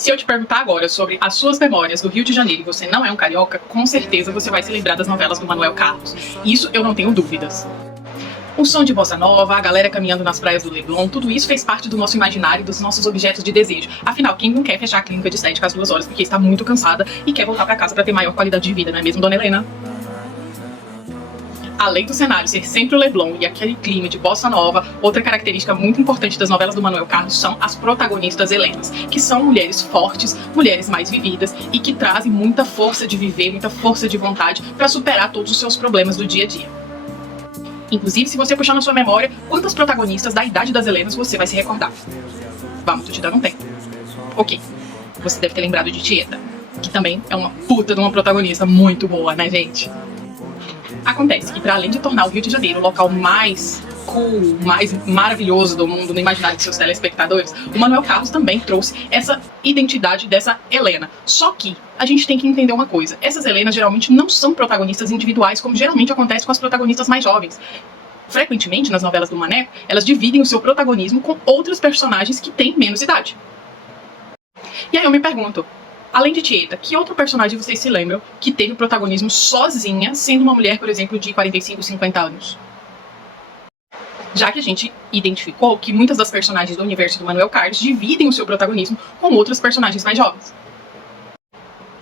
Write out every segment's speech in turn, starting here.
Se eu te perguntar agora sobre as suas memórias do Rio de Janeiro e você não é um carioca, com certeza você vai se lembrar das novelas do Manuel Carlos. Isso eu não tenho dúvidas. O som de bossa nova, a galera caminhando nas praias do Leblon, tudo isso fez parte do nosso imaginário e dos nossos objetos de desejo. Afinal, quem não quer fechar a clínica de estética às 2 horas porque está muito cansada e quer voltar para casa para ter maior qualidade de vida, não é mesmo, dona Helena? Além do cenário ser sempre o Leblon e aquele clima de bossa nova, outra característica muito importante das novelas do Manuel Carlos são as protagonistas helenas, que são mulheres fortes, mulheres mais vividas e que trazem muita força de viver, muita força de vontade para superar todos os seus problemas do dia a dia. Inclusive, se você puxar na sua memória, quantas protagonistas da idade das helenas você vai se recordar? Vamos, tô te dando um tempo. Ok, você deve ter lembrado de Tieta, que também é uma puta de uma protagonista muito boa, né, gente? Acontece que, para além de tornar o Rio de Janeiro o local mais cool, mais maravilhoso do mundo no imaginário de seus telespectadores, o Manuel Carlos também trouxe essa identidade dessa Helena. Só que a gente tem que entender uma coisa: essas Helenas geralmente não são protagonistas individuais, como geralmente acontece com as protagonistas mais jovens. Frequentemente, nas novelas do Maneco, elas dividem o seu protagonismo com outros personagens que têm menos idade. E aí eu me pergunto, além de Tieta, que outro personagem vocês se lembram que teve protagonismo sozinha, sendo uma mulher, por exemplo, de 45, 50 anos? Já que a gente identificou que muitas das personagens do universo do Manuel Carlos dividem o seu protagonismo com outros personagens mais jovens.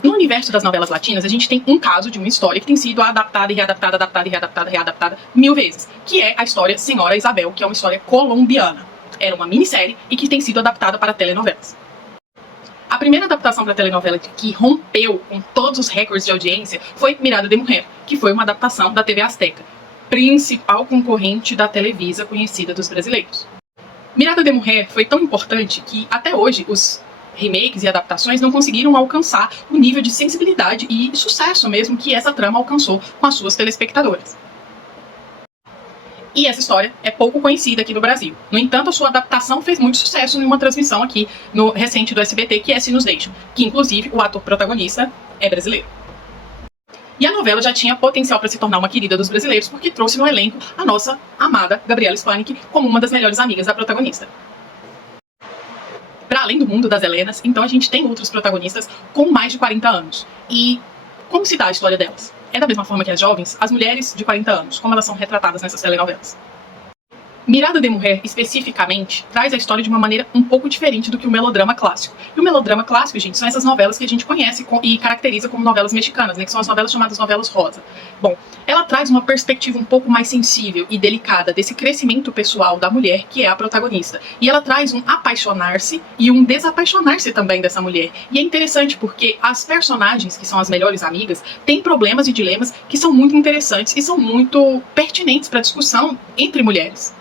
No universo das novelas latinas, a gente tem um caso de uma história que tem sido adaptada e readaptada, adaptada e readaptada, readaptada 1000 vezes, que é a história Senhora Isabel, que é uma história colombiana. Era uma minissérie e que tem sido adaptada para telenovelas. A primeira adaptação para telenovela que rompeu com todos os recordes de audiência foi Mirada de Mujer, que foi uma adaptação da TV Azteca, principal concorrente da Televisa conhecida dos brasileiros. Mirada de Mujer foi tão importante que até hoje os remakes e adaptações não conseguiram alcançar o nível de sensibilidade e sucesso mesmo que essa trama alcançou com as suas telespectadoras. E essa história é pouco conhecida aqui no Brasil. No entanto, a sua adaptação fez muito sucesso em uma transmissão aqui no recente do SBT, que é Se Nos Deixam, que inclusive o ator protagonista é brasileiro. E a novela já tinha potencial para se tornar uma querida dos brasileiros, porque trouxe no elenco a nossa amada Gabriela Spanik como uma das melhores amigas da protagonista. Para além do mundo das Helenas, então a gente tem outros protagonistas com mais de 40 anos. E como se dá a história delas? É da mesma forma que as jovens, as mulheres de 40 anos, como elas são retratadas nessas telenovelas. Mirada de Mujer, especificamente, traz a história de uma maneira um pouco diferente do que o melodrama clássico. E o melodrama clássico, gente, são essas novelas que a gente conhece e caracteriza como novelas mexicanas, né, que são as novelas chamadas novelas rosa. Bom, ela traz uma perspectiva um pouco mais sensível e delicada desse crescimento pessoal da mulher, que é a protagonista. E ela traz um apaixonar-se e um desapaixonar-se também dessa mulher. E é interessante porque as personagens, que são as melhores amigas, têm problemas e dilemas que são muito interessantes e são muito pertinentes para a discussão entre mulheres.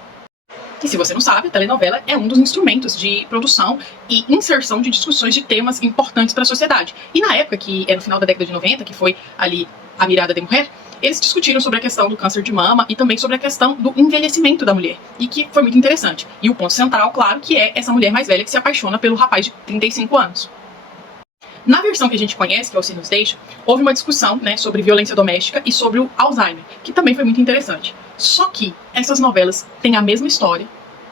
E se você não sabe, a telenovela é um dos instrumentos de produção e inserção de discussões de temas importantes para a sociedade. E na época, que é no final da década de 90, que foi ali a Mirada de Mujer, eles discutiram sobre a questão do câncer de mama e também sobre a questão do envelhecimento da mulher, e que foi muito interessante. E o ponto central, claro, que é essa mulher mais velha que se apaixona pelo rapaz de 35 anos. Na versão que a gente conhece, que é o Se Nos Deixa, houve uma discussão, né, sobre violência doméstica e sobre o Alzheimer, que também foi muito interessante. Só que essas novelas têm a mesma história,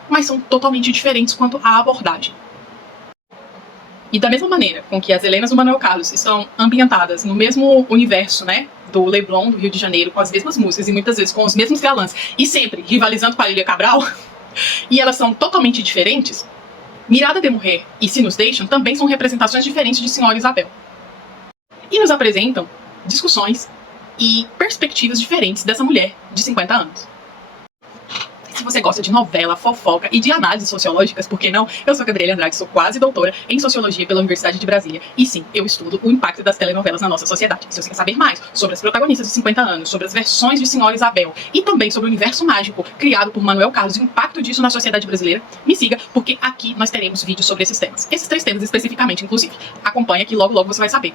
mas são totalmente diferentes quanto à abordagem. E da mesma maneira com que as Helenas do Manuel Carlos estão ambientadas no mesmo universo, né, do Leblon, do Rio de Janeiro, com as mesmas músicas e muitas vezes com os mesmos galãs, e sempre rivalizando com a Lília Cabral, e elas são totalmente diferentes, Mirada de Mujer e Se Nos Deixam também são representações diferentes de Senhora Isabel. E nos apresentam discussões e perspectivas diferentes dessa mulher de 50 anos. Se você gosta de novela, fofoca e de análises sociológicas, por que não? Eu sou a Gabriela Andrade, sou quase doutora em Sociologia pela Universidade de Brasília. E sim, eu estudo o impacto das telenovelas na nossa sociedade. Se você quer saber mais sobre as protagonistas de 50 anos, sobre as versões de Senhora Isabel e também sobre o universo mágico criado por Manuel Carlos e o impacto disso na sociedade brasileira, me siga, porque aqui nós teremos vídeos sobre esses temas. Esses 3 temas especificamente, inclusive. Acompanha que logo logo você vai saber.